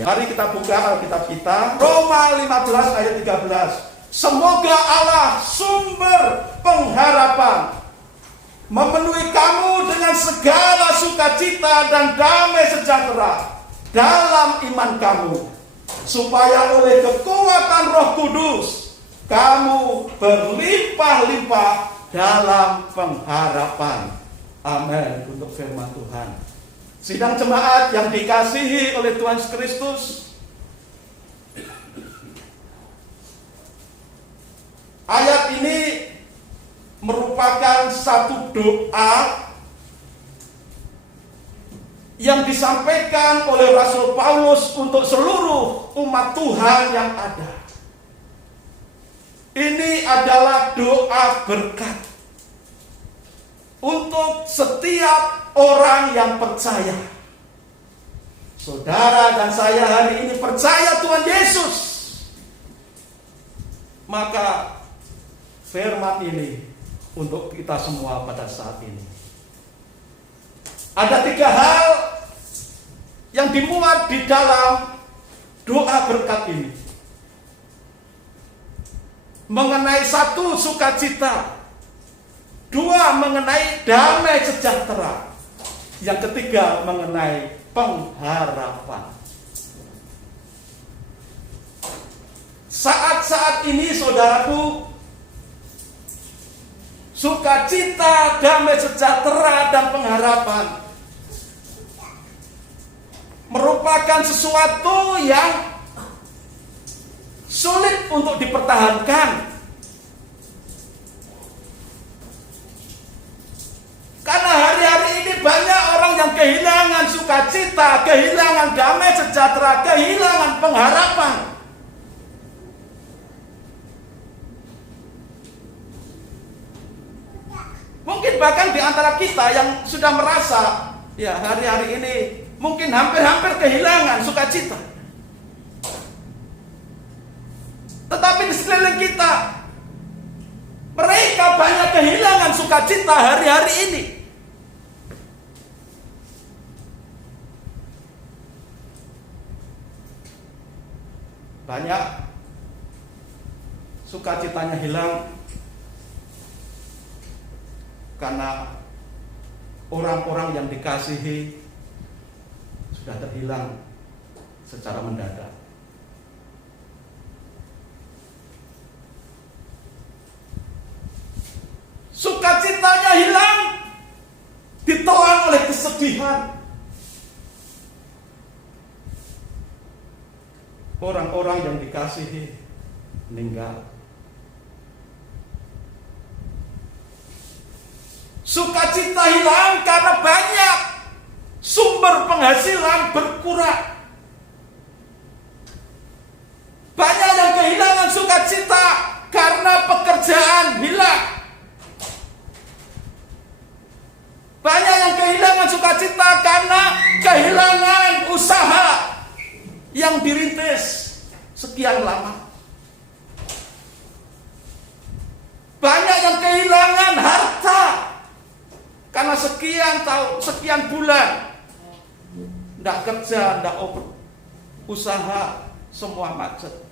Ya. Mari kita buka Alkitab kita, Roma 15 ayat 13. Semoga Allah sumber pengharapan memenuhi kamu dengan segala sukacita dan damai sejahtera dalam iman kamu, supaya oleh kekuatan Roh Kudus kamu berlimpah-limpah dalam pengharapan. Amin. Untuk firman Tuhan. Sidang jemaat yang dikasihi oleh Tuhan Yesus Kristus, ayat ini merupakan satu doa yang disampaikan oleh Rasul Paulus untuk seluruh umat Tuhan yang ada. Ini adalah doa berkat untuk setiap orang yang percaya. Saudara dan saya hari ini percaya Tuhan Yesus, maka firman ini untuk kita semua pada saat ini. Ada 3 hal yang dimuat di dalam doa berkat ini. Mengenai 1, sukacita. 2, mengenai damai sejahtera. Yang ketiga, mengenai pengharapan. Saat-saat ini saudaraku, sukacita, damai sejahtera, dan pengharapan merupakan sesuatu yang sulit untuk dipertahankan. Karena hari-hari ini banyak orang yang kehilangan sukacita, kehilangan damai sejahtera, kehilangan pengharapan. Mungkin bahkan di antara kita yang sudah merasa, ya hari-hari ini mungkin hampir-hampir kehilangan sukacita. Tetapi di sekeliling kita, mereka banyak kehilangan sukacita hari-hari ini. Banyak sukacitanya hilang karena orang-orang yang dikasihi sudah terhilang secara mendadak. Sukacitanya hilang, ditelan oleh kesedihan. Orang-orang yang dikasihi meninggal. Sukacita hilang karena banyak sumber penghasilan berkurang. Banyak yang kehilangan sukacita karena pekerjaan hilang. Banyak yang kehilangan sukacita karena kehilangan usaha yang dirintis sekian lama. Banyak yang kehilangan harta karena sekian tahun, sekian bulan tidak kerja, tidak usaha, semua macet.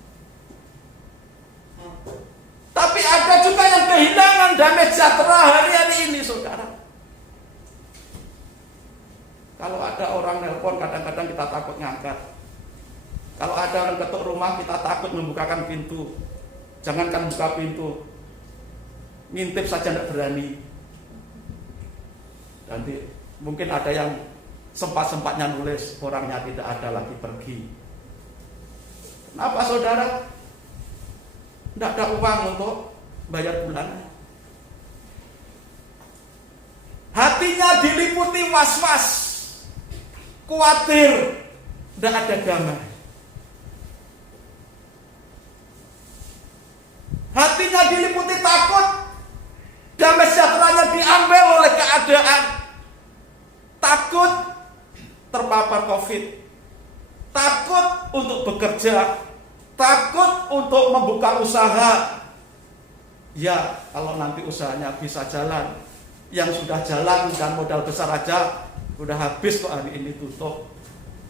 Tapi ada juga yang kehilangan damai sejahtera hari-hari ini, saudara. Kalau ada orang nelpon, kadang-kadang kita takut ngangkat. Kalau ada orang ketuk rumah, kita takut membukakan pintu. Jangankan buka pintu, ngintip saja tidak berani. Nanti mungkin ada yang sempat-sempatnya nulis, orangnya tidak ada lagi pergi. Kenapa saudara? Tidak ada uang untuk bayar bulanan. Hatinya diliputi was-was, khawatir, tidak ada damai. Hatinya diliputi takut, damai sejahteranya diambil oleh keadaan. Takut terpapar COVID, takut untuk bekerja, takut untuk membuka usaha. Ya, kalau nanti usahanya bisa jalan, yang sudah jalan dan modal besar aja udah habis kok hari ini tutup.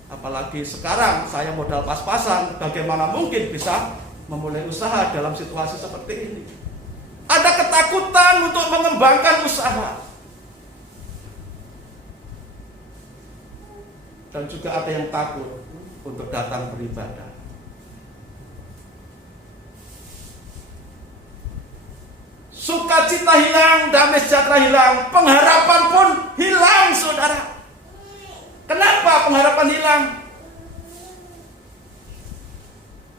Apalagi sekarang saya modal pas-pasan, bagaimana mungkin bisa memulai usaha dalam situasi seperti ini? Ada ketakutan untuk mengembangkan usaha. Dan juga ada yang takut untuk datang beribadah. Sukacita hilang, damai sejahtera hilang, pengharapan pun hilang, saudara. Kenapa pengharapan hilang?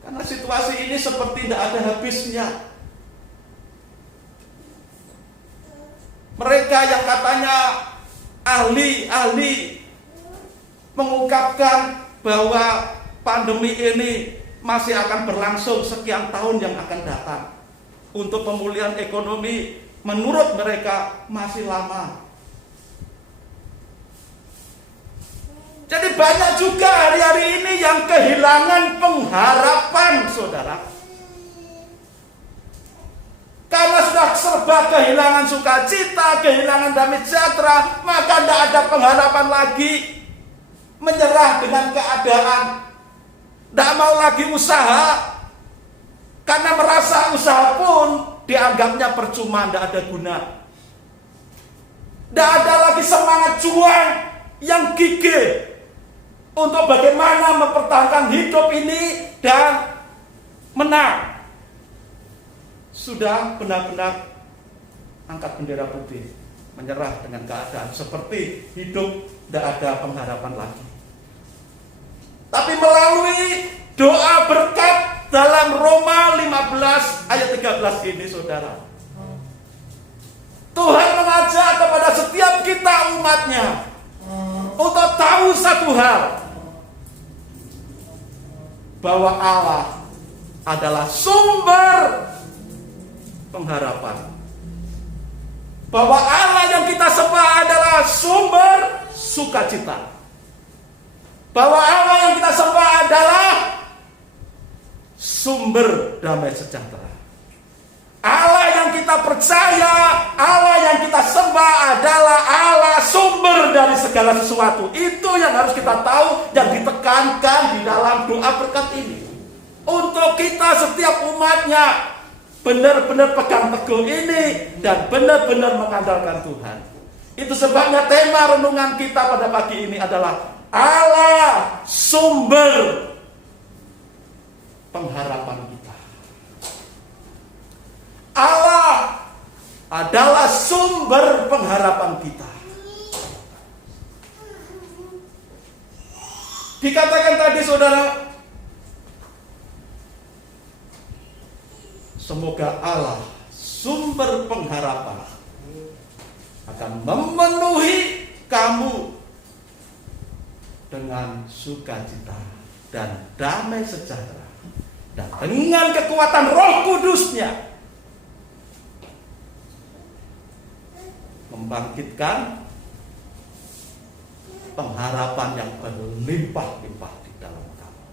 Karena situasi ini seperti tidak ada habisnya. Mereka yang katanya ahli-ahli mengungkapkan bahwa pandemi ini masih akan berlangsung sekian tahun yang akan datang. Untuk pemulihan ekonomi menurut mereka masih lama. Jadi banyak juga hari-hari ini yang kehilangan pengharapan, saudara. Karena sudah serba kehilangan sukacita, kehilangan damai sejahtera, maka tidak ada pengharapan lagi. Menyerah dengan keadaan, tidak mau lagi usaha. Karena merasa usaha pun dianggapnya percuma, tidak ada guna. Tidak ada lagi semangat juang yang gigih untuk bagaimana mempertahankan hidup ini dan menang. Sudah benar-benar angkat bendera putih, menyerah dengan keadaan seperti hidup tidak ada pengharapan lagi. Tapi melalui doa berkat dalam Roma 15 ayat 13 ini, saudara, Tuhan mengajak kepada setiap kita umatnya untuk tahu satu hal, bahwa Allah adalah sumber pengharapan, bahwa Allah yang kita sembah adalah sumber sukacita, bahwa Allah yang kita sembah adalah sumber damai sejahtera. Allah yang kita percaya, Allah yang kita sembah adalah Allah sumber dari segala sesuatu. Itu yang harus kita tahu, yang ditekankan di dalam doa berkat ini. Untuk kita setiap umatnya benar-benar pegang teguh ini dan benar-benar mengandalkan Tuhan. Itu sebabnya tema renungan kita pada pagi ini adalah Allah sumber pengharapan kita. Allah adalah sumber pengharapan kita. Dikatakan tadi, saudara, semoga Allah sumber pengharapan akan memenuhi kamu dengan sukacita dan damai sejahtera, dan dengan kekuatan Roh Kudus-Nya membangkitkan pengharapan yang berlimpah-limpah di dalam kamu.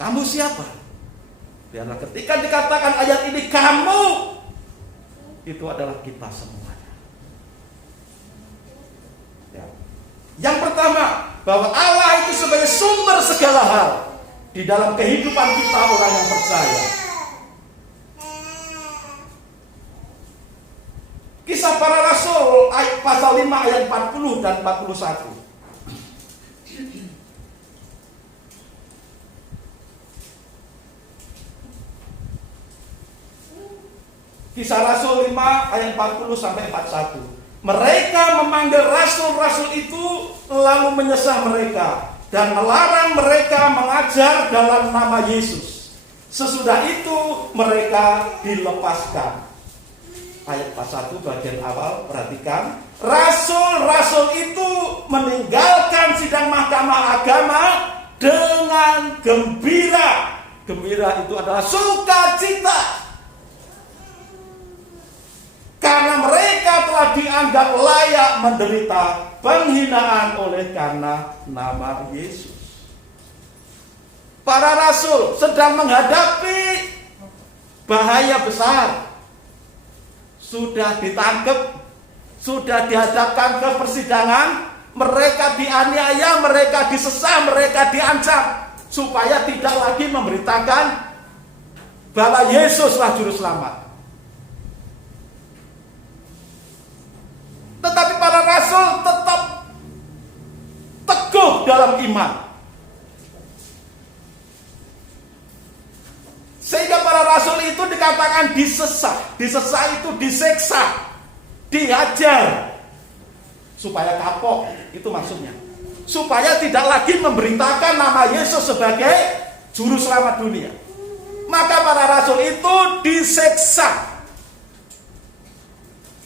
Kamu siapa? Biarlah ketika dikatakan ayat ini kamu, itu adalah kita semuanya. Ya. Yang pertama, bahwa Allah itu sebagai sumber segala hal di dalam kehidupan kita orang yang percaya. Kisah Para Rasul pasal 5 ayat 40 dan 41. Kisah Rasul 5 ayat 40 sampai 41. Mereka memanggil rasul-rasul itu lalu menyesah mereka dan melarang mereka mengajar dalam nama Yesus. Sesudah itu mereka dilepaskan. Ayat 41 bagian awal, perhatikan. Rasul-rasul itu meninggalkan sidang mahkamah agama dengan gembira. Gembira itu adalah sukacita. Karena mereka telah dianggap layak menderita penghinaan oleh karena nama Yesus. Para rasul sedang menghadapi bahaya besar. Sudah ditangkap, sudah dihadapkan ke persidangan, mereka dianiaya, mereka disesah, mereka diancam, supaya tidak lagi memberitakan bahwa Yesuslah juru selamat. Tetapi para rasul tetap teguh dalam iman. Sehingga para rasul itu dikatakan disesah. Disesah itu diseksa, dihajar, supaya kapok, itu maksudnya. Supaya tidak lagi memberitakan nama Yesus sebagai juru selamat dunia. Maka para rasul itu diseksa.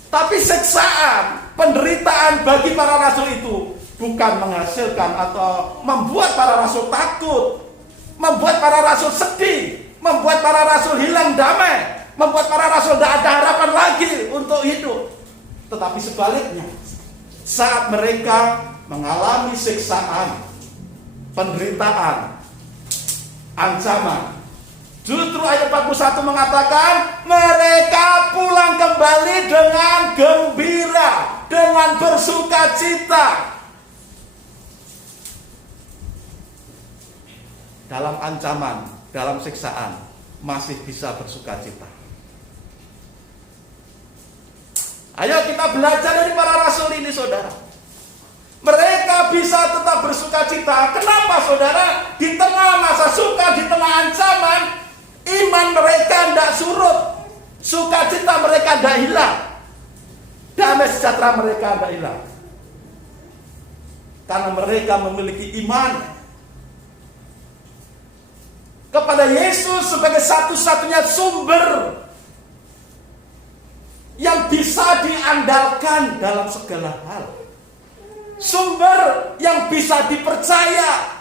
Tapi seksaan, penderitaan bagi para rasul itu bukan menghasilkan atau membuat para rasul takut, membuat para rasul sedih, membuat para rasul hilang damai, membuat para rasul tidak ada harapan lagi untuk hidup. Tetapi sebaliknya, saat mereka mengalami siksaan, penderitaan, ancaman, justru ayat 41 mengatakan mereka pulang kembali dengan gembira, dengan bersukacita. Dalam ancaman, dalam siksaan, masih bisa bersukacita. Ayo kita belajar dari para rasul ini, saudara. Mereka bisa tetap bersukacita. Kenapa, saudara? Di tengah masa suka, di tengah ancaman, iman mereka tidak surut, sukacita mereka tidak hilang, damai sejahtera mereka tidak hilang. Karena mereka memiliki iman kepada Yesus sebagai satu-satunya sumber yang bisa diandalkan dalam segala hal, sumber yang bisa dipercaya.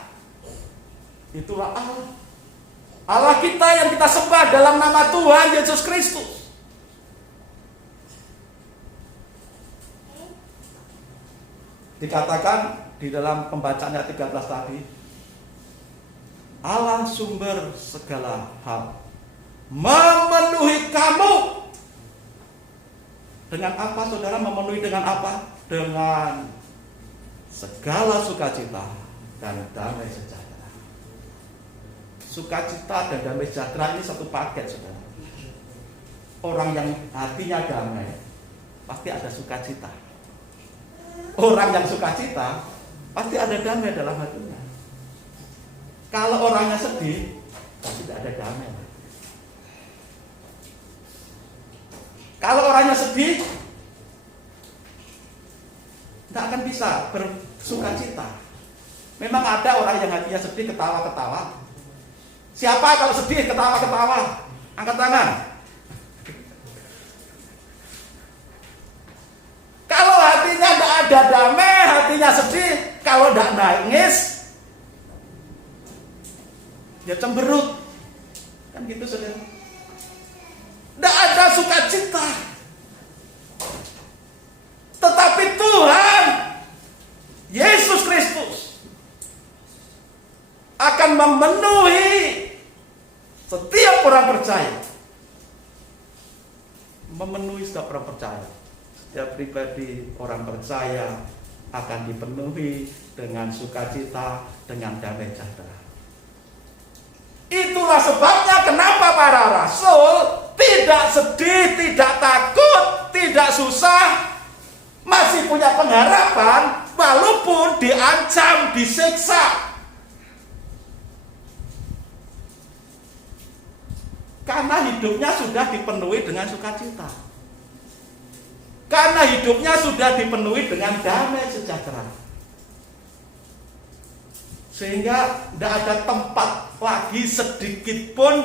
Itulah Allah. Allah kita yang kita sembah dalam nama Tuhan Yesus Kristus. Dikatakan di dalam pembacaan ayat 13 tadi, Allah sumber segala hal memenuhi kamu. Dengan apa, saudara? Memenuhi dengan apa? Dengan segala sukacita dan damai sejahtera. Sukacita dan damai sejahtera ini satu paket, saudara. Orang yang hatinya damai pasti ada sukacita. Orang yang sukacita pasti ada damai dalam hatinya. Kalau orangnya sedih, pasti tidak ada damai. Kalau orangnya sedih, tidak akan bisa bersukacita. Memang ada orang yang hatinya sedih ketawa-ketawa. Siapa kalau sedih ketawa-ketawa? Angkat tangan. Kalau hatinya tidak ada damai, hatinya sedih, kalau tidak nangis, dia cemberut. Kan gitu, saudara. Tidak ada sukacita. Tetapi Tuhan Yesus Kristus akan memenuhi setiap orang percaya. Memenuhi setiap orang percaya. Setiap pribadi orang percaya akan dipenuhi dengan sukacita, dengan damai sejahtera. Itulah sebabnya kenapa para rasul tidak sedih, tidak takut, tidak susah, masih punya pengharapan walaupun diancam, disiksa. Karena hidupnya sudah dipenuhi dengan sukacita. Karena hidupnya sudah dipenuhi dengan damai sejahtera. Sehingga tidak ada tempat lagi sedikit pun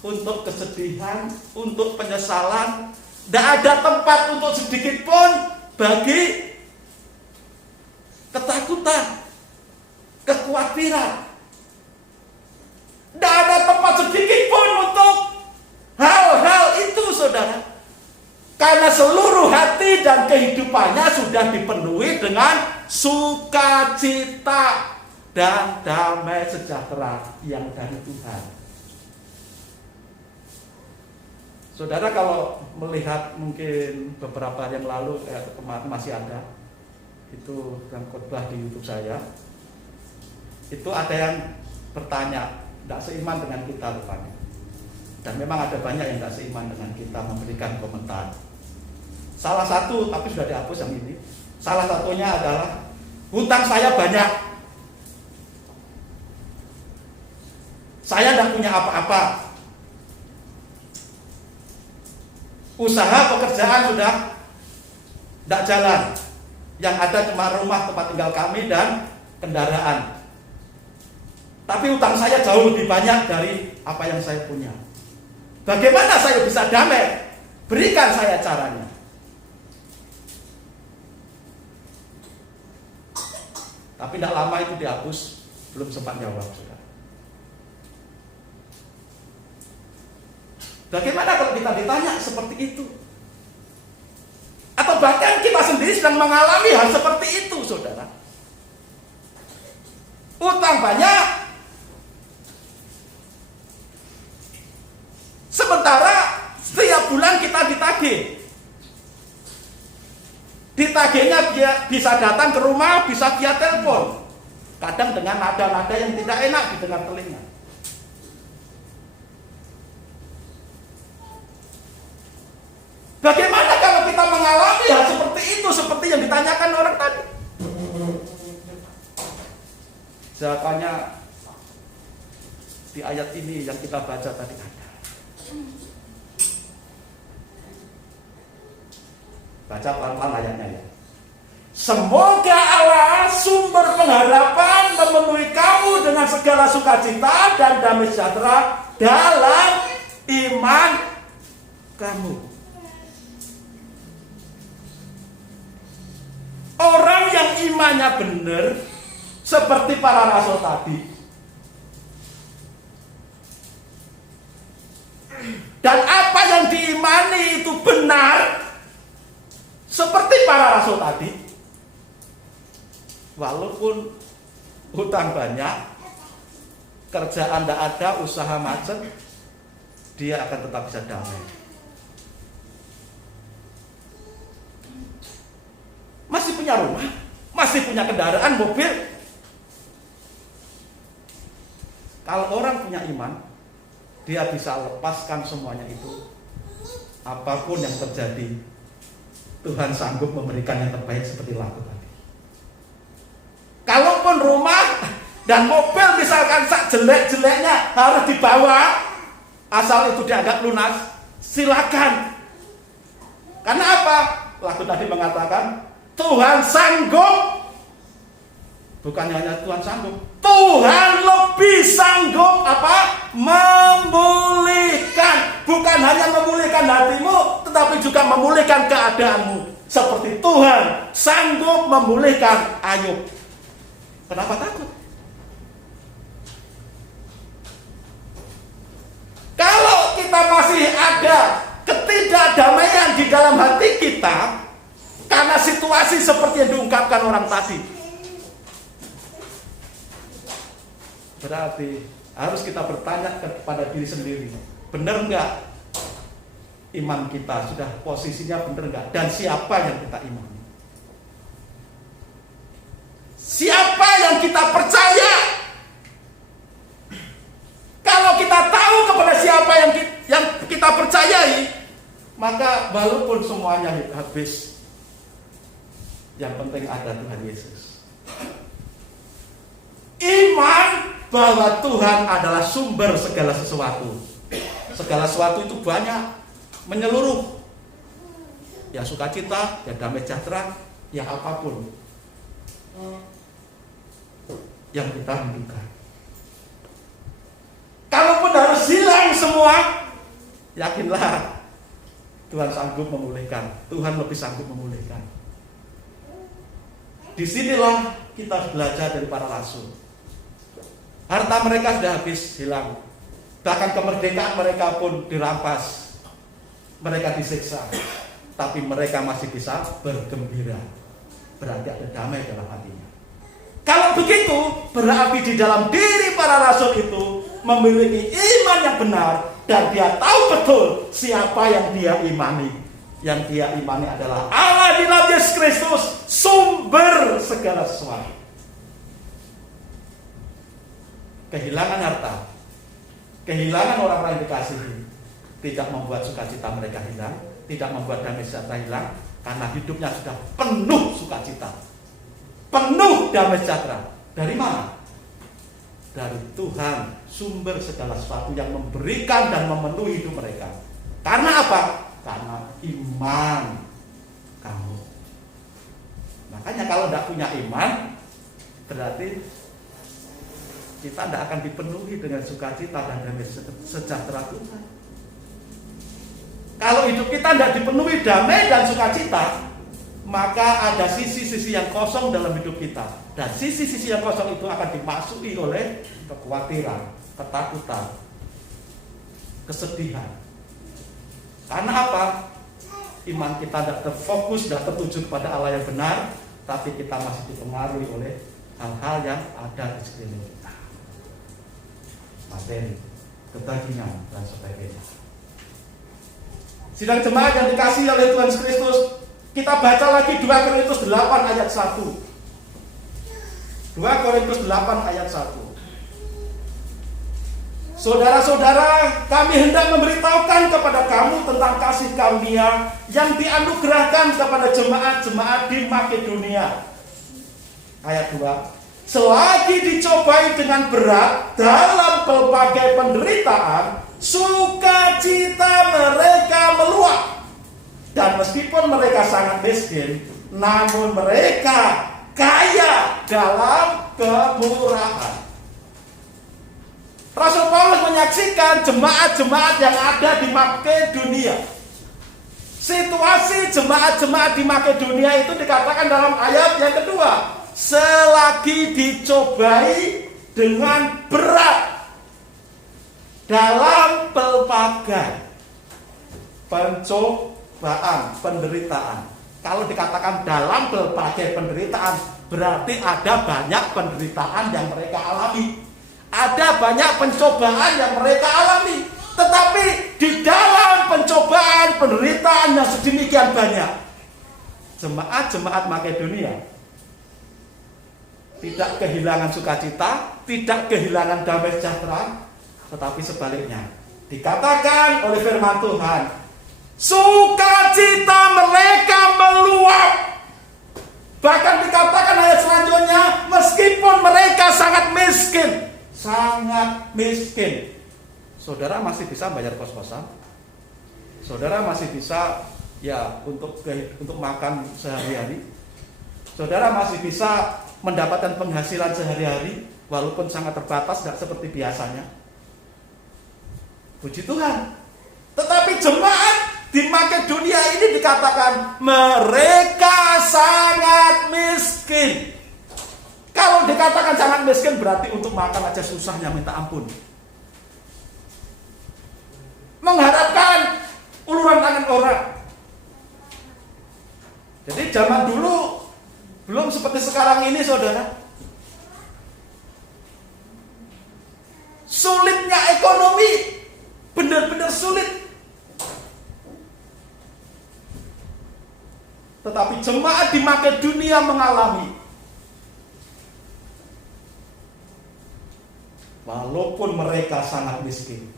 untuk kesedihan, untuk penyesalan. Tidak ada tempat untuk sedikit pun bagi ketakutan, kekhawatiran. Tidak ada tempat sedikit pun untuk hal-hal itu, saudara. Karena seluruh hati dan kehidupannya sudah dipenuhi dengan sukacita dan damai sejahtera yang dari Tuhan. Saudara kalau melihat mungkin beberapa hari yang lalu, masih ada itu yang khotbah di YouTube saya, itu ada yang bertanya, tidak seiman dengan kita rupanya. Dan memang ada banyak yang tidak seiman dengan kita memberikan komentar. Salah satu, tapi sudah dihapus yang ini, salah satunya adalah hutang saya banyak, saya tidak punya apa-apa, usaha pekerjaan sudah tidak jalan, yang ada cuma rumah tempat tinggal kami dan kendaraan. Tapi utang saya jauh lebih banyak dari apa yang saya punya. Bagaimana saya bisa damai? Berikan saya caranya. Tapi tidak lama itu dihapus, belum sempat jawab sudah. Bagaimana kalau kita ditanya seperti itu? Atau bahkan kita sendiri sedang mengalami hal seperti itu, saudara. Utang banyak, sementara setiap bulan kita ditagih. Ditagihnya bisa datang ke rumah, bisa via telepon. Kadang dengan nada-nada yang tidak enak didengar telinga. Bagaimana kalau kita mengalami hal seperti itu, seperti yang ditanyakan orang tadi? Jawabannya di ayat ini yang kita baca tadi ada. Baca pelan-pelan ayatnya ya. Semoga Allah sumber pengharapan memenuhi kamu dengan segala sukacita dan damai sejahtera dalam iman kamu. Orang yang imannya benar seperti para rasul tadi, dan apa yang diimani itu benar seperti para rasul tadi, walaupun hutang banyak, kerjaan tidak ada, usaha macet, dia akan tetap bisa damai. Masih punya rumah, masih punya kendaraan, mobil. Kalau orang punya iman, dia bisa lepaskan semuanya itu. Apapun yang terjadi, Tuhan sanggup memberikan yang terbaik seperti lagu tadi. Kalaupun rumah dan mobil misalkan sak jelek-jeleknya harus dibawa, asal itu dianggap lunas, silakan. Karena apa? Lagu tadi mengatakan Tuhan sanggup. Bukan hanya Tuhan sanggup, Tuhan lebih sanggup apa? Memulihkan. Bukan hanya memulihkan hatimu, tetapi juga memulihkan keadaanmu. Seperti Tuhan sanggup memulihkan Ayub. Kenapa takut? Kalau kita masih ada ketidakdamaian di dalam hati kita karena situasi seperti yang diungkapkan orang tadi, berarti harus kita bertanya kepada diri sendiri, benar enggak iman kita, sudah posisinya benar enggak, dan siapa yang kita imani, siapa yang kita percaya. Kalau kita tahu kepada siapa yang kita percayai, maka walaupun semuanya habis, yang penting ada Tuhan Yesus. Iman bahwa Tuhan adalah sumber segala sesuatu. Segala sesuatu itu banyak, menyeluruh. Ya sukacita, ya damai sejahtera, ya apapun yang kita rindukan. Kalaupun harus hilang semua, yakinlah Tuhan sanggup memulihkan. Tuhan lebih sanggup memulihkan. Disinilah kita belajar dari para rasul. Harta mereka sudah habis, hilang. Bahkan kemerdekaan mereka pun dirampas. Mereka disiksa. Tapi mereka masih bisa bergembira. Berarti ada damai dalam hatinya. Kalau begitu, berarti di dalam diri para rasul itu memiliki iman yang benar. Dan dia tahu betul siapa yang dia imani. Yang dia imani adalah Allah di dalam Yesus Kristus, sumber segala sesuatu. Kehilangan harta, kehilangan orang-orang yang dikasihi, tidak membuat sukacita mereka hilang, tidak membuat damai sejahtera hilang, karena hidupnya sudah penuh sukacita, penuh damai sejahtera. Dari mana? Dari Tuhan, sumber segala sesuatu yang memberikan dan memenuhi hidup mereka. Karena apa? Karena iman kamu. Makanya kalau tidak punya iman, berarti kita tidak akan dipenuhi dengan sukacita dan damai sejahtera Tuhan. Kalau hidup kita tidak dipenuhi damai dan sukacita, maka ada sisi-sisi yang kosong dalam hidup kita. Dan sisi-sisi yang kosong itu akan dimasuki oleh kekhawatiran, ketakutan, kesedihan. Karena apa? Iman kita tidak terfokus, tidak tertuju kepada Allah yang benar, tapi kita masih dipengaruhi oleh hal-hal yang ada di sekeliling kita. Materi, kebajikan, dan sebagainya. Sidang jemaat yang dikasihi oleh Tuhan Yesus Kristus, kita baca lagi 2 Korintus 8 ayat 1. 2 Korintus 8 ayat 1. Saudara-saudara, kami hendak memberitahukan kepada kamu tentang kasih karunia yang dianugerahkan kepada jemaat-jemaat di Makedonia. Ayat 2. Selagi dicobai dengan berat dalam berbagai penderitaan, sukacita mereka meluap. Dan meskipun mereka sangat miskin, namun mereka kaya dalam kemurahan. Rasul Paulus menyaksikan jemaat-jemaat yang ada di Makedonia. Situasi jemaat-jemaat di Makedonia itu dikatakan dalam ayat yang kedua. Selagi dicobai dengan berat dalam pelbagai pencobaan, penderitaan. Kalau dikatakan dalam berbagai penderitaan, berarti ada banyak penderitaan yang mereka alami. Ada banyak pencobaan yang mereka alami. Tetapi di dalam pencobaan, penderitaan yang sedemikian banyak, jemaat-jemaat Makedonia tidak kehilangan sukacita, tidak kehilangan damai sejahtera, tetapi sebaliknya. Dikatakan oleh firman Tuhan, sukacita mereka meluap. Bahkan dikatakan ayat selanjutnya, meskipun mereka sangat miskin. Saudara masih bisa bayar kos-kosan. Saudara masih bisa untuk makan sehari-hari. Saudara masih bisa mendapatkan penghasilan sehari-hari, walaupun sangat terbatas, tidak seperti biasanya. Puji Tuhan. Tetapi jemaat di Makedonia ini dikatakan mereka sangat miskin. Kalau dikatakan sangat miskin berarti untuk makan aja susahnya minta ampun. Mengharapkan uluran tangan orang. Jadi zaman dulu belum seperti sekarang ini, saudara. Sulitnya ekonomi, benar-benar sulit. Tetapi jemaat di Makedonia mengalami, walaupun mereka sangat miskin,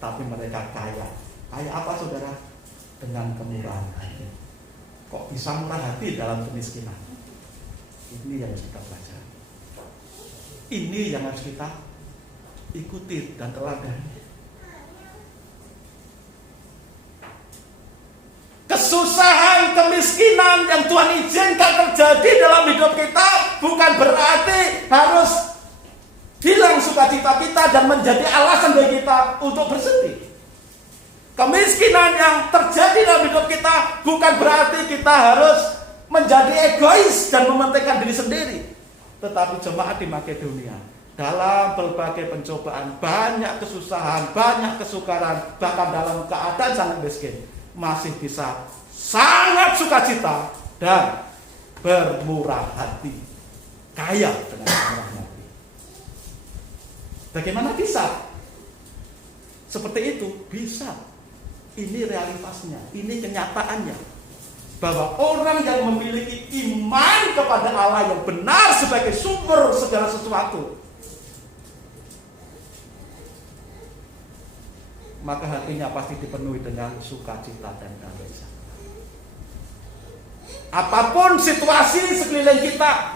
tapi mereka kaya. Kaya apa, saudara? Dengan kemurahan hati. Kok bisa murah hati dalam kemiskinan? Ini yang harus kita pelajari. Ini yang harus kita ikuti dan teladani. Kesusahan, kemiskinan yang Tuhan izinkan terjadi dalam hidup kita bukan berarti harus hilang sukacita kita dan menjadi alasan bagi kita untuk bersedih. Kemiskinan yang terjadi dalam hidup kita bukan berarti kita harus menjadi egois dan mementingkan diri sendiri. Tetapi jemaat di Makedonia dalam berbagai pencobaan, banyak kesusahan, banyak kesukaran, bahkan dalam keadaan sangat miskin, masih bisa sangat sukacita dan bermurah hati, kaya dengan murah hati. Bagaimana bisa? Seperti itu bisa. Ini realitasnya, ini kenyataannya. Bahwa orang yang memiliki iman kepada Allah yang benar sebagai sumber segala sesuatu, maka hatinya pasti dipenuhi dengan sukacita dan damai sejahtera. Apapun situasi sekeliling kita,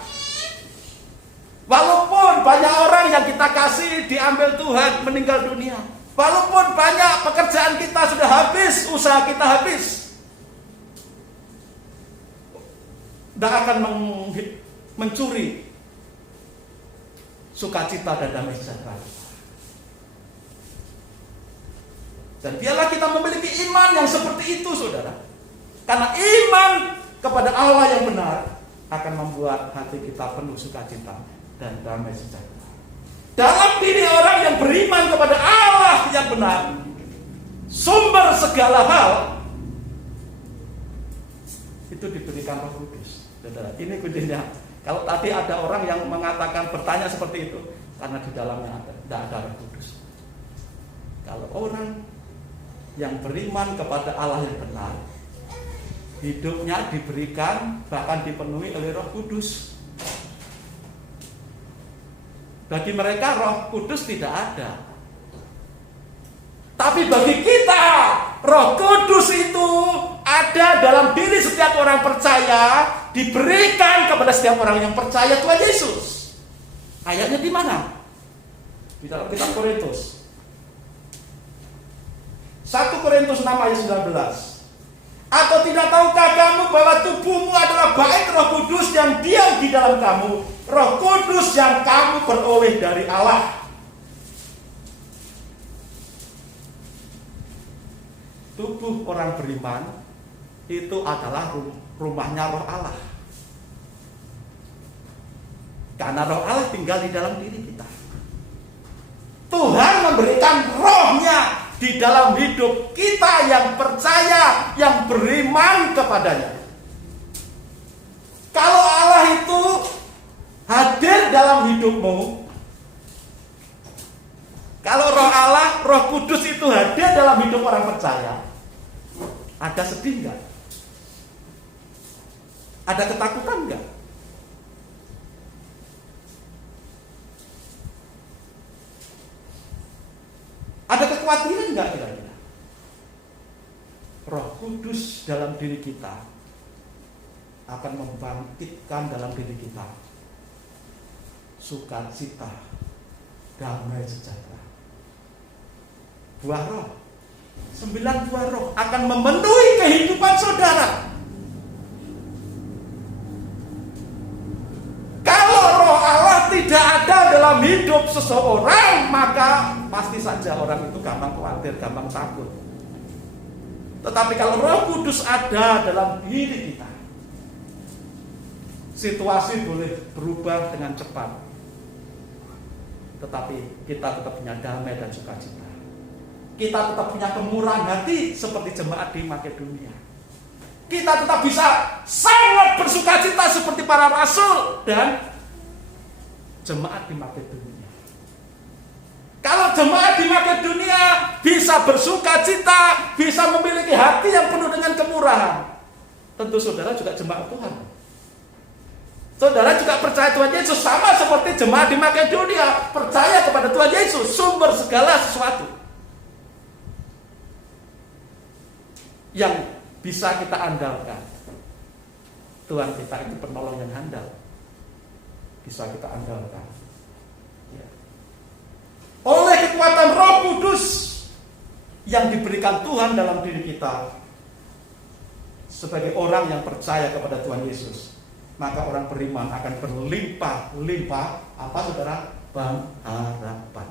walaupun banyak orang yang kita kasih diambil Tuhan meninggal dunia, walaupun banyak pekerjaan kita sudah habis, usaha kita habis, tidak akan mencuri sukacita dan damai sejahtera. Dan biarlah kita memiliki iman yang seperti itu, saudara. Karena iman kepada Allah yang benar akan membuat hati kita penuh sukacita dan damai sejahtera. Dalam diri orang yang beriman kepada Allah yang benar, sumber segala hal, itu diberikan Roh Kudus. Saudara, ini kuncinya. Kalau tadi ada orang yang mengatakan, bertanya seperti itu, karena di dalamnya tidak ada Roh Kudus. Kalau orang yang beriman kepada Allah yang benar, hidupnya diberikan, bahkan dipenuhi oleh Roh Kudus. Bagi mereka Roh Kudus tidak ada. Tapi bagi kita, Roh Kudus itu ada dalam diri setiap orang percaya, diberikan kepada setiap orang yang percaya Tuhan Yesus. Ayatnya di mana? Di dalam kitab Korintus. 1 Korintus 6 ayat 19. Atau tidak tahukah kamu bahwa tubuhmu adalah bait Roh Kudus yang diam di dalam kamu, Roh Kudus yang kamu peroleh dari Allah. Tubuh orang beriman itu adalah rumahnya Roh Allah. Karena Roh Allah tinggal di dalam diri kita. Tuhan memberikan Roh-Nya di dalam hidup kita yang percaya, yang beriman kepadanya. Kalau Allah itu hadir dalam hidupmu, kalau Roh Allah, Roh Kudus itu hadir dalam hidup orang percaya, ada sedih enggak? Ada ketakutan enggak? Ada kekhawatiran enggak kira-kira? Roh Kudus dalam diri kita akan membangkitkan dalam diri kita sukacita, damai sejahtera. Buah roh, 9 buah roh akan memenuhi kehidupan saudara. Kalau Roh Allah tidak ada dalam hidup seseorang, maka pasti saja orang itu gampang khawatir, gampang takut. Tetapi kalau Roh Kudus ada dalam diri kita, situasi boleh berubah dengan cepat, tetapi kita tetap punya damai dan sukacita. Kita tetap punya kemurahan hati seperti jemaat di Makedonia. Kita tetap bisa sangat bersukacita seperti para rasul dan jemaat di Makedonia. Kalau jemaat di Makedonia bisa bersukacita, bisa memiliki hati yang penuh dengan kemurahan, tentu saudara juga jemaat Tuhan. Saudara juga percaya Tuhan Yesus, sama seperti jemaat di Makedonia percaya kepada Tuhan Yesus, sumber segala sesuatu yang bisa kita andalkan. Tuhan kita itu penolong yang handal, bisa kita andalkan. Ya. Oleh kekuatan Roh Kudus yang diberikan Tuhan dalam diri kita, sebagai orang yang percaya kepada Tuhan Yesus, maka orang beriman akan berlimpah-limpah apa saudara? Pengharapan.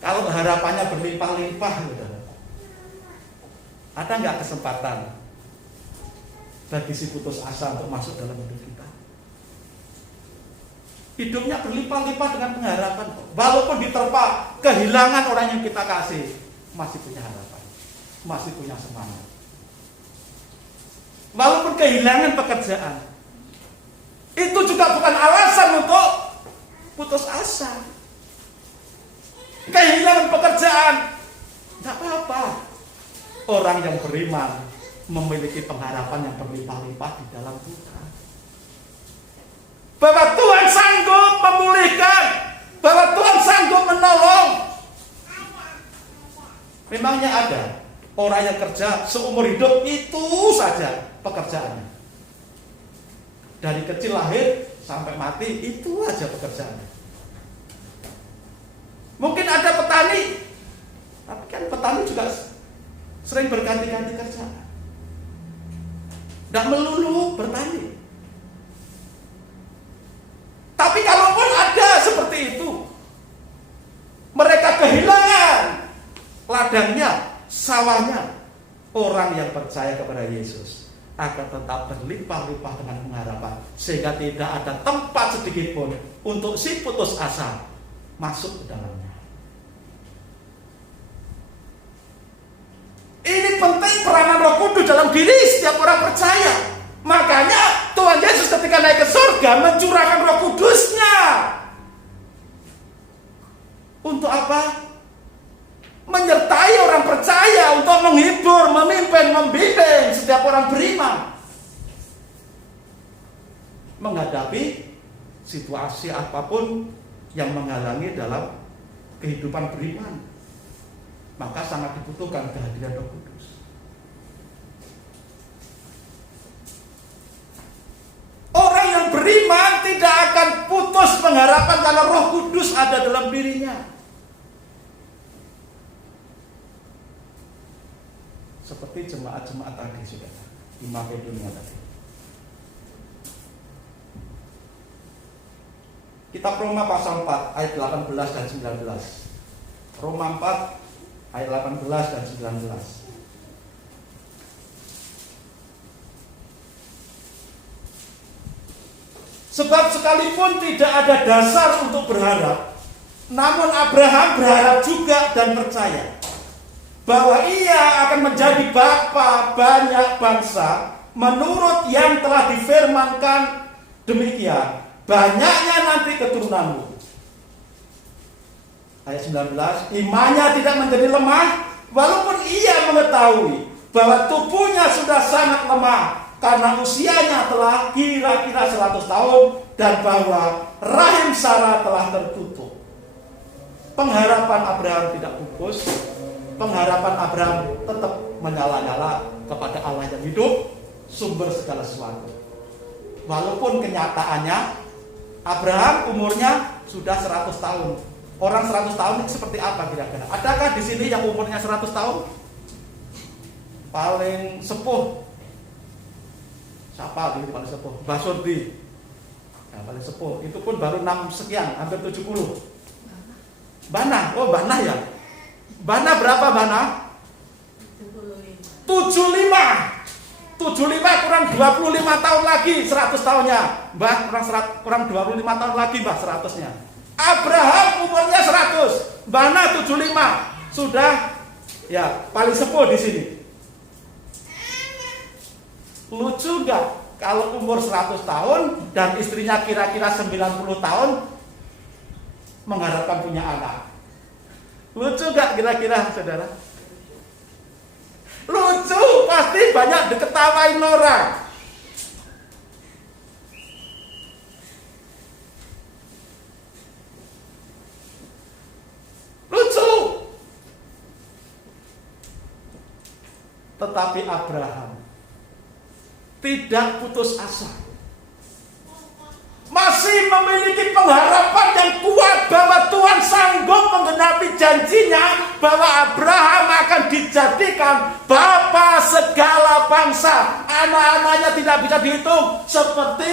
Kalau harapannya berlimpah-limpah, saudara, ada nggak kesempatan bagi si putus asa untuk masuk dalam hidup kita? Hidupnya berlimpah-limpah dengan pengharapan. Walaupun diterpa kehilangan orang yang kita kasih, masih punya harapan, masih punya semangat. Walaupun kehilangan pekerjaan, itu juga bukan alasan untuk putus asa. Kehilangan pekerjaan Orang yang beriman memiliki pengharapan yang berlimpah-limpah di dalam Tuhan. Bahwa Tuhan sanggup memulihkan, bahwa Tuhan sanggup menolong. Memangnya ada orang yang kerja seumur hidup itu saja pekerjaannya. Dari kecil lahir sampai mati itu aja pekerjaannya. Mungkin ada petani, tapi kan petani juga sering berganti-ganti kerjaan. Tidak melulu bertani. Tapi kalaupun ada seperti itu, mereka kehilangan ladangnya, sawahnya. Orang yang percaya kepada Yesus akan tetap berlimpah-limpah dengan pengharapan, sehingga tidak ada tempat sedikit pun untuk si putus asa masuk ke dalamnya. Ini penting peranan Roh Kudus dalam diri setiap orang percaya. Makanya Tuhan Yesus ketika naik ke surga mencurahkan Roh Kudusnya. Untuk apa? Menyertai orang percaya, untuk menghibur, memimpin, membimbing setiap orang beriman menghadapi situasi apapun yang menghalangi dalam kehidupan beriman. Maka sangat dibutuhkan kehadiran Roh Kudus. Orang yang beriman tidak akan putus pengharapan kalau Roh Kudus ada dalam dirinya. Seperti jemaat-jemaat tadi, saudara, di Makedonia tadi. Kitab Roma pasal 4 ayat 18 dan 19. Roma 4 ayat 18 dan 19. Sebab sekalipun tidak ada dasar untuk berharap, namun Abraham berharap juga dan percaya bahwa ia akan menjadi bapa banyak bangsa menurut yang telah difirmankan demikian, banyaknya nanti keturunanmu. Ayat 19, imannya tidak menjadi lemah walaupun ia mengetahui bahwa tubuhnya sudah sangat lemah karena usianya telah kira-kira 100 tahun dan bahwa rahim Sarah telah tertutup. Pengharapan Abraham tidak pupus. Pengharapan Abraham tetap menyala-nyala kepada Allah yang hidup, sumber segala sesuatu. Walaupun kenyataannya Abraham umurnya sudah 100 tahun. Orang 100 tahun ini seperti apa kira-kira? Adakah di sini yang umurnya 100 tahun? Paling sepuh. Siapa di paling sepuh? Mbah Surdi. Nah, paling sepuh. Itu pun baru 6 sekian, hampir 70. Bana, oh Bana ya. Bana berapa Bana? 75. 75 kurang 25 tahun lagi 100 tahunnya. Mbah kurang 25 tahun lagi Mbah 100-nya. Abraham umurnya 100, Bana 75. Sudah ya paling sepuh di sini. Lucu enggak kalau umur 100 tahun dan istrinya kira-kira 90 tahun mengharapkan punya anak? Lucu gak kira-kira saudara? Lucu, pasti banyak diketawain orang. Lucu. Tetapi Abraham tidak putus asa. Masih memiliki pengharapan yang kuat bahwa Tuhan sanggup menggenapi janjinya bahwa Abraham akan dijadikan bapa segala bangsa. Anak-anaknya tidak bisa dihitung seperti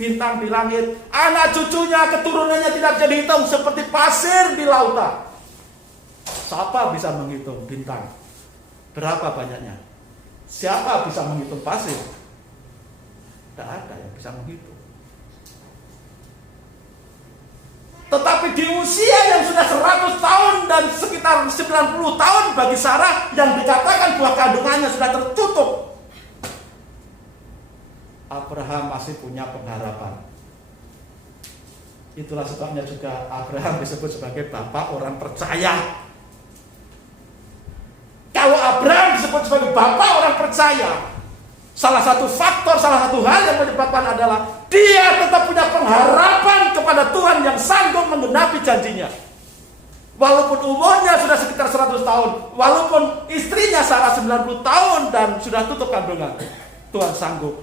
bintang di langit. Anak cucunya, keturunannya tidak bisa dihitung seperti pasir di lautan. Siapa bisa menghitung bintang? Berapa banyaknya? Siapa bisa menghitung pasir? Tidak ada yang bisa menghitung. Tetapi di usia yang sudah 100 tahun dan sekitar 90 tahun bagi Sarah yang dikatakan buah kandungannya sudah tertutup, Abraham masih punya pengharapan. Itulah sebabnya juga Abraham disebut sebagai bapak orang percaya. Kalau Abraham sebagai bapak orang percaya, salah satu faktor, salah satu hal yang menyebabkan adalah dia tetap punya pengharapan kepada Tuhan yang sanggup menggenapi janjinya. Walaupun umurnya sudah sekitar 100 tahun, walaupun istrinya Sarah 90 tahun dan sudah tutup kandungan, Tuhan sanggup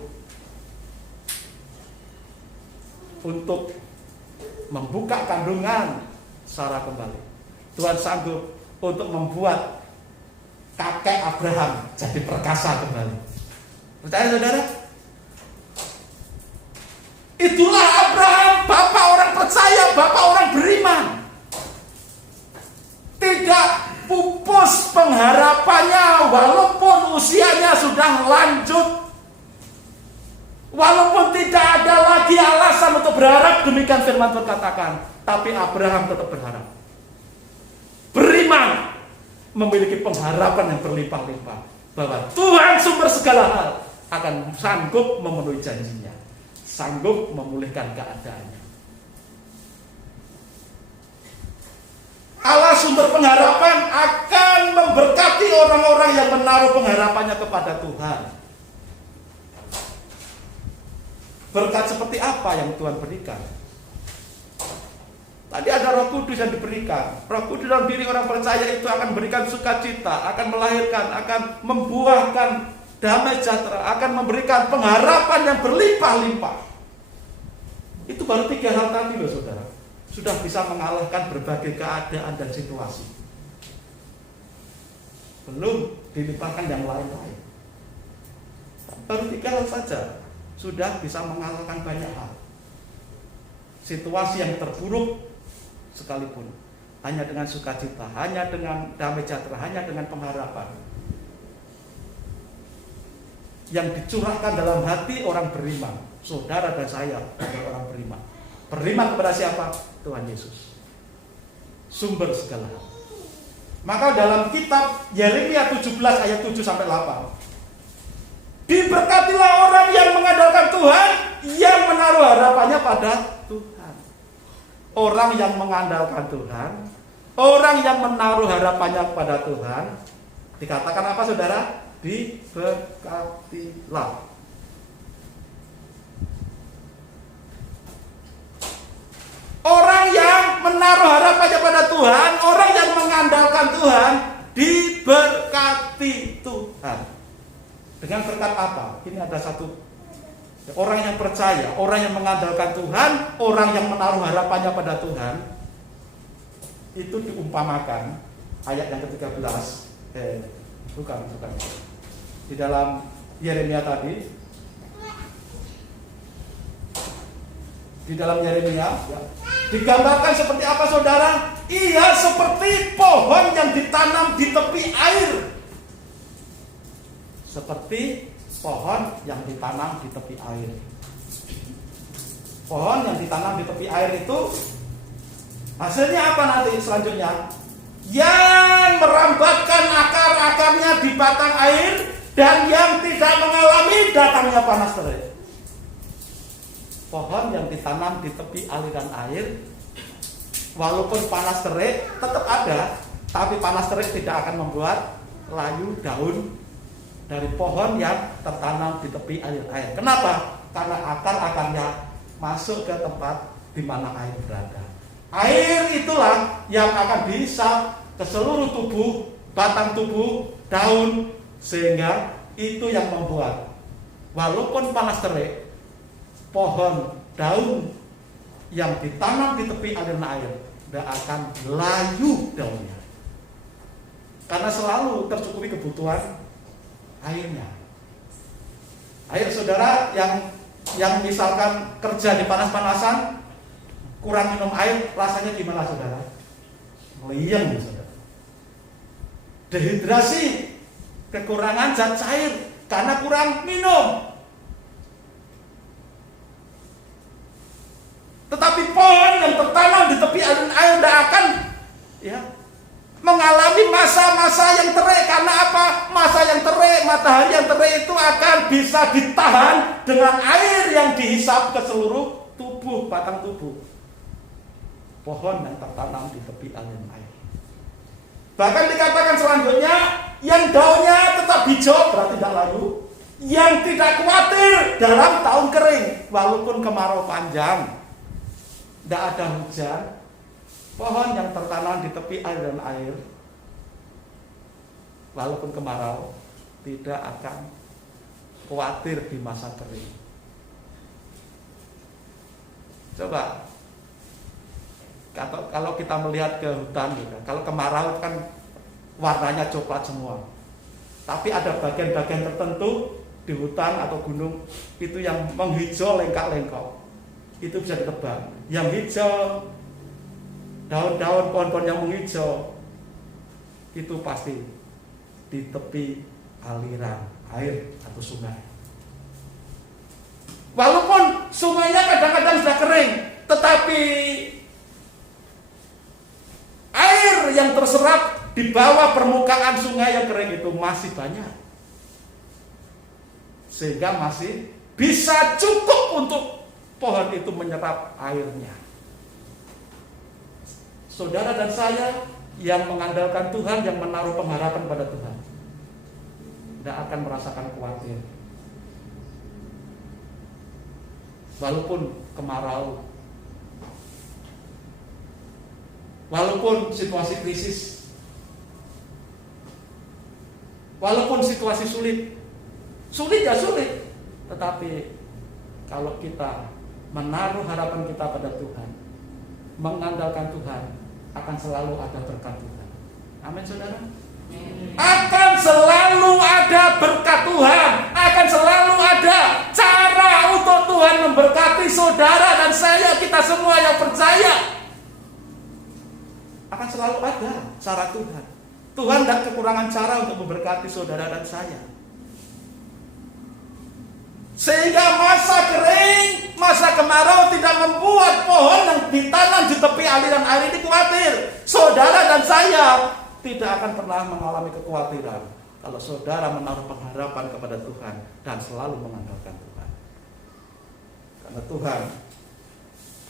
untuk membuka kandungan Sarah kembali. Tuhan sanggup untuk membuat kakek Abraham jadi perkasa kembali. Percaya saudara? Itulah Abraham, bapak orang percaya, bapak orang beriman. Tidak pupus pengharapannya walaupun usianya sudah lanjut. Walaupun tidak ada lagi alasan untuk berharap, demikian firman Tuhan katakan. Tapi Abraham tetap berharap. Beriman, memiliki pengharapan yang berlimpah-limpah. Bahwa Tuhan sumber segala hal akan sanggup memenuhi janjinya. Sanggup memulihkan keadaannya. Allah sumber pengharapan akan memberkati orang-orang yang menaruh pengharapannya kepada Tuhan. Berkat seperti apa yang Tuhan berikan? Tadi ada Roh Kudus yang diberikan. Roh Kudus dalam diri orang percaya itu akan memberikan sukacita, akan melahirkan, akan membuahkan damai sejahtera, akan memberikan pengharapan yang berlimpah-limpah. Itu baru 3 hal tadi loh saudara. Sudah bisa mengalahkan berbagai keadaan dan situasi. Belum dilimpahkan yang lain-lain. Baru 3 hal saja sudah bisa mengalahkan banyak hal. Situasi yang terburuk sekalipun, hanya dengan sukacita, hanya dengan damai sejahtera, hanya dengan pengharapan yang dicurahkan dalam hati orang beriman. Saudara dan saya adalah orang beriman. Beriman kepada siapa? Tuhan Yesus, sumber segala hal. Maka dalam kitab Yeremia 17 ayat 7 sampai 8, diberkatilah orang yang mengandalkan Tuhan, yang menaruh harapannya pada Tuhan. Orang yang mengandalkan Tuhan, orang yang menaruh harapannya pada Tuhan, dikatakan apa saudara? Diberkatilah. Orang yang menaruh harapannya pada Tuhan, orang yang mengandalkan Tuhan, diberkati Tuhan. Dengan berkat apa? Ini ada satu. Orang yang percaya, orang yang mengandalkan Tuhan, orang yang menaruh harapannya pada Tuhan, itu diumpamakan ayat yang ke-13. Bukan. Di dalam Yeremia tadi, di dalam Yeremia ya, digambarkan seperti apa saudara? Ia seperti pohon yang ditanam di tepi air. Seperti pohon yang ditanam di tepi air. Pohon yang ditanam di tepi air itu hasilnya apa nanti selanjutnya? Yang merambatkan akar-akarnya di batang air dan yang tidak mengalami datangnya panas terik. Pohon yang ditanam di tepi aliran air, walaupun panas terik tetap ada, tapi panas terik tidak akan membuat layu daun dari pohon yang tertanam di tepi aliran air. Kenapa? Karena akar-akarnya masuk ke tempat di mana air berada. Air itulah yang akan bisa ke seluruh tubuh, batang tubuh, daun, sehingga itu yang membuat walaupun panas terik, pohon daun yang ditanam di tepi aliran air tidak akan layu daunnya, karena selalu tercukupi kebutuhan airnya. Air saudara yang misalkan kerja di panas-panasan, kurang minum air, rasanya gimana saudara? Meliang saudara. Dehidrasi, kekurangan zat cair karena kurang minum. Tetapi pohon yang tertanam di tepi aliran air tidak akan mengalami masa-masa yang terik. Karena apa? Masa yang terik, matahari yang terik itu akan bisa ditahan dengan air yang dihisap ke seluruh tubuh, batang tubuh. Pohon yang tertanam di tepi aliran air. Bahkan dikatakan selanjutnya, yang daunnya tetap hijau berarti tidak layu, yang tidak khawatir dalam tahun kering, walaupun kemarau panjang, tidak ada hujan, pohon yang tertanam di tepi aliran air, walaupun kemarau, tidak akan khawatir di masa kering. Coba, kalau kita melihat ke hutan, kalau kemarau kan warnanya coklat semua. Tapi ada bagian-bagian tertentu di hutan atau gunung itu yang menghijau lengkak-lengkok. Itu bisa ditebang. Yang hijau, daun-daun pohon-pohon yang menghijau, itu pasti di tepi aliran air atau sungai. Walaupun sungainya kadang-kadang sudah kering, tetapi air yang terserap di bawah permukaan sungai yang kering itu masih banyak. Sehingga masih bisa cukup untuk pohon itu menyerap airnya. Saudara dan saya yang mengandalkan Tuhan, yang menaruh pengharapan pada Tuhan, tidak akan merasakan khawatir. Walaupun kemarau, walaupun situasi krisis, walaupun situasi sulit ya sulit, tetapi kalau kita menaruh harapan kita pada Tuhan, mengandalkan Tuhan, akan selalu ada berkat Tuhan. Amin, saudara. Akan selalu ada berkat Tuhan, akan selalu ada cara untuk Tuhan memberkati saudara dan saya, kita semua yang percaya. Akan selalu ada cara Tuhan. Tuhan tidak kekurangan cara untuk memberkati saudara dan saya. Sehingga masa kering, masa kemarau tidak membuat pohon yang ditanam di tepi aliran air ini khawatir. Saudara dan saya tidak akan pernah mengalami kekhawatiran kalau saudara menaruh pengharapan kepada Tuhan dan selalu mengandalkan Tuhan. Karena Tuhan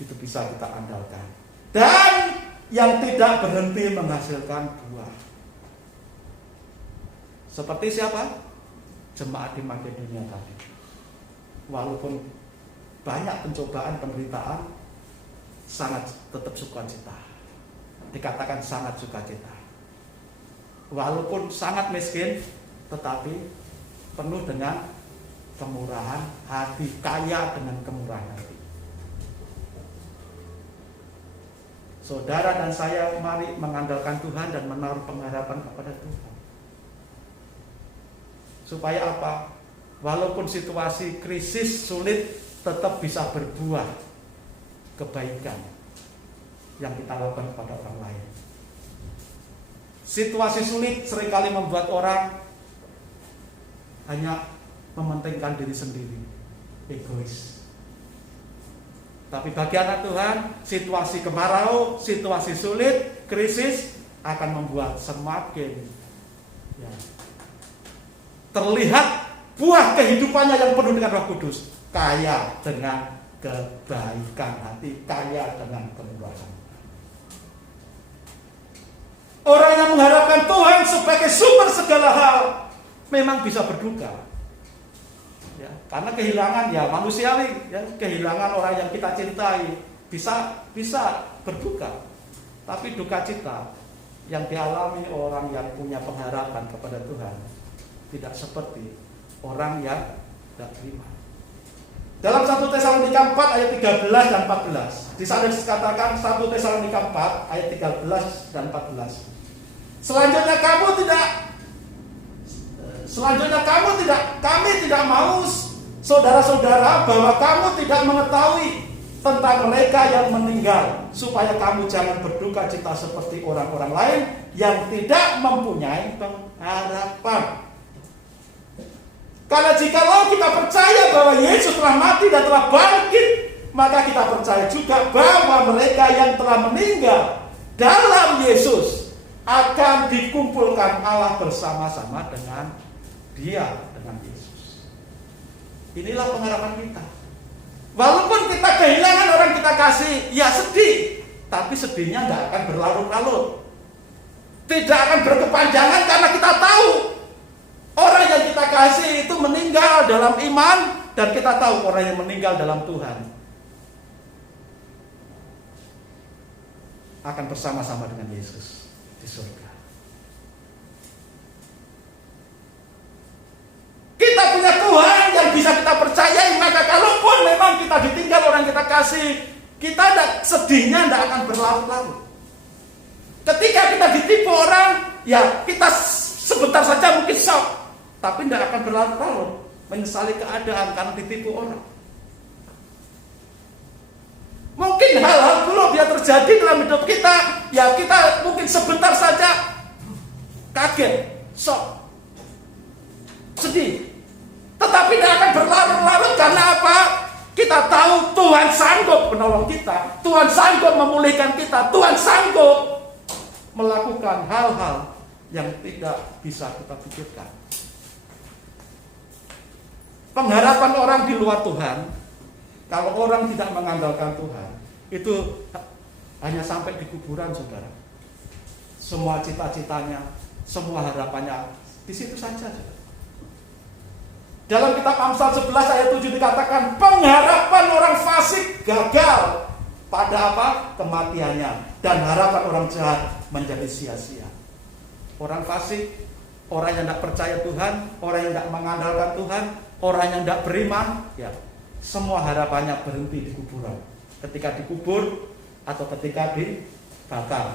itu bisa kita andalkan. Dan yang tidak berhenti menghasilkan buah. Seperti siapa? Jemaat di Makedonia tadi. Walaupun banyak pencobaan, penderitaan, sangat tetap sukacita. Dikatakan sangat sukacita. Walaupun sangat miskin, tetapi penuh dengan kemurahan hati, kaya dengan kemurahan hati. Saudara dan saya mari mengandalkan Tuhan dan menaruh pengharapan kepada Tuhan. Supaya apa? Walaupun situasi krisis sulit, tetap bisa berbuah kebaikan yang kita lakukan kepada orang lain. Situasi sulit seringkali membuat orang hanya mementingkan diri sendiri, egois. Tapi bagi anak Tuhan, situasi kemarau, situasi sulit, krisis akan membuat semakin terlihat buah kehidupannya yang penuh dengan Roh Kudus, kaya dengan kebaikan hati, kaya dengan kemurahan. Orang yang mengharapkan Tuhan sebagai sumber segala hal memang bisa berduka, ya, karena kehilangan ya manusiawi, ya, kehilangan orang yang kita cintai bisa berduka. Tapi duka cita yang dialami orang yang punya pengharapan kepada Tuhan tidak seperti orang yang tidak terima. Dalam 1 Tesalonika 4 ayat 13 dan 14, di sana dikatakan 1 Tesalonika 4 ayat 13 dan 14. Selanjutnya kami tidak mau saudara-saudara bahwa kamu tidak mengetahui tentang mereka yang meninggal, supaya kamu jangan berduka cita seperti orang-orang lain yang tidak mempunyai pengharapan. Karena jikalau kita percaya bahwa Yesus telah mati dan telah bangkit, maka kita percaya juga bahwa mereka yang telah meninggal dalam Yesus akan dikumpulkan Allah bersama-sama dengan Dia, dengan Yesus. Inilah pengharapan kita. Walaupun kita kehilangan orang kita kasih, ya sedih, tapi sedihnya tidak akan berlarut-larut. tidak akan berkepanjangan karena kita tahu orang yang kita kasih itu meninggal dalam iman, dan kita tahu orang yang meninggal dalam Tuhan akan bersama-sama dengan Yesus di surga. Kita punya Tuhan yang bisa kita percayai, maka kalaupun memang kita ditinggal orang kita kasih, kita sedihnya tidak akan berlarut-larut. Ketika kita ditipu orang, ya kita sebentar saja mungkin shock, tapi tidak akan berlarut-larut menyesali keadaan karena ditipu orang. Mungkin hal-hal buruk yang terjadi dalam hidup kita, ya kita mungkin sebentar saja kaget, shock, sedih. Tetapi tidak akan berlarut-larut karena apa? Kita tahu Tuhan sanggup menolong kita, Tuhan sanggup memulihkan kita, Tuhan sanggup melakukan hal-hal yang tidak bisa kita pikirkan. Pengharapan orang di luar Tuhan, kalau orang tidak mengandalkan Tuhan, itu hanya sampai di kuburan, saudara. Semua cita-citanya, semua harapannya di situ saja, saudara. Dalam kitab Amsal 11 ayat 7 dikatakan, pengharapan orang fasik gagal pada apa? Kematiannya. Dan harapan orang jahat menjadi sia-sia. Orang fasik, orang yang tidak percaya Tuhan, orang yang tidak mengandalkan Tuhan, orang yang tidak beriman, ya, semua harapannya berhenti di kuburan. Ketika dikubur atau ketika dibakar.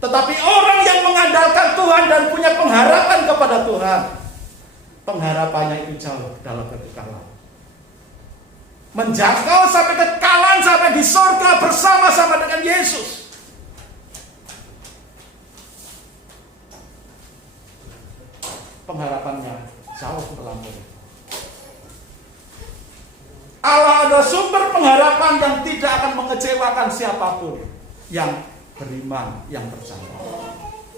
Tetapi orang yang mengandalkan Tuhan dan punya pengharapan kepada Tuhan, pengharapannya itu jauh dalam kekekalan. Menjangkau sampai kekekalan, sampai di surga bersama-sama dengan Yesus. Pengharapannya jauh melampaui. Allah ada sumber pengharapan yang tidak akan mengecewakan siapapun yang beriman, yang percaya.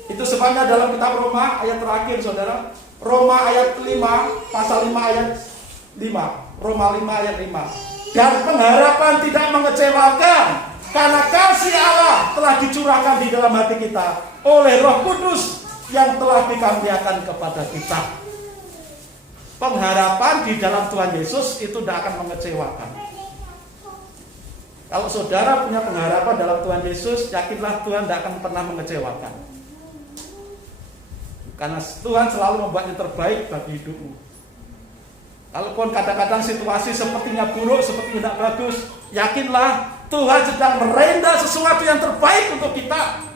Itu sebabnya dalam kitab Roma ayat terakhir, saudara, Roma ayat 5, pasal 5 ayat 5, Roma 5 ayat 5. Dan pengharapan tidak mengecewakan, karena kasih Allah telah dicurahkan di dalam hati kita oleh Roh Kudus yang telah dikaruniakan kepada kita. Pengharapan di dalam Tuhan Yesus itu tidak akan mengecewakan. Kalau saudara punya pengharapan dalam Tuhan Yesus, yakinlah Tuhan tidak akan pernah mengecewakan. Karena Tuhan selalu membuat yang terbaik bagi hidupmu. Kalaupun kadang-kadang situasi sepertinya buruk, sepertinya tidak bagus, yakinlah Tuhan sedang merenda sesuatu yang terbaik untuk kita.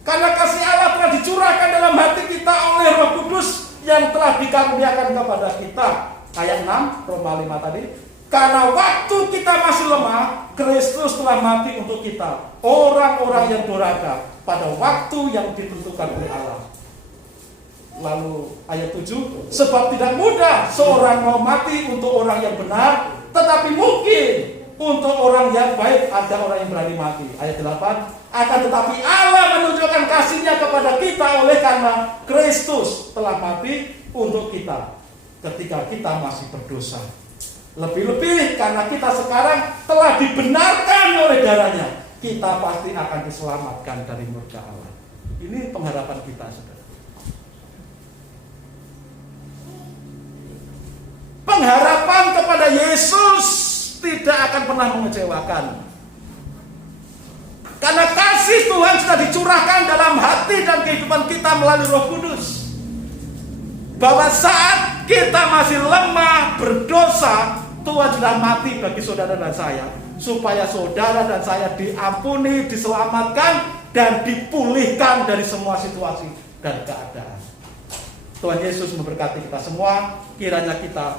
Karena kasih Allah telah dicurahkan dalam hati kita oleh Roh Kudus yang telah dikaruniakan kepada kita. Ayat 6, Roma 5 tadi. Karena waktu kita masih lemah, Kristus telah mati untuk kita, orang-orang yang durhaka, pada waktu yang ditentukan oleh Allah. Lalu ayat 7, sebab tidak mudah seorang mau mati untuk orang yang benar, tetapi mungkin untuk orang yang baik ada orang yang berani mati. Ayat 8, akan tetapi Allah menunjukkan kasih-Nya kepada kita oleh karena Kristus telah mati untuk kita ketika kita masih berdosa. Lebih-lebih karena kita sekarang telah dibenarkan oleh darah-Nya, kita pasti akan diselamatkan dari murka Allah. Ini pengharapan kita, saudara. Pengharapan kepada Yesus tidak akan pernah mengecewakan. Karena kasih Tuhan sudah dicurahkan dalam hati dan kehidupan kita melalui Roh Kudus. Bahwa saat kita masih lemah, berdosa, Tuhan sudah mati bagi saudara dan saya, supaya saudara dan saya diampuni, diselamatkan, dan dipulihkan dari semua situasi dan keadaan. Tuhan Yesus memberkati kita semua. Kiranya kita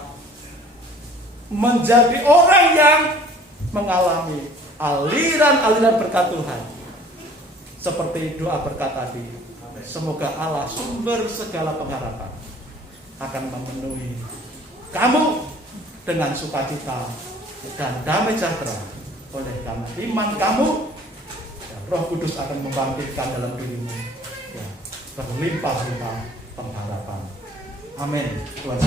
menjadi orang yang mengalami aliran-aliran berkat Tuhan. Seperti doa berkat tadi, semoga Allah sumber segala pengharapan akan memenuhi kamu dengan sukacita dan damai sejahtera oleh karena iman kamu, dan Roh Kudus akan membangkitkan dalam dirimu, ya, berlimpah-limpah pengharapan. Amin. Tuhan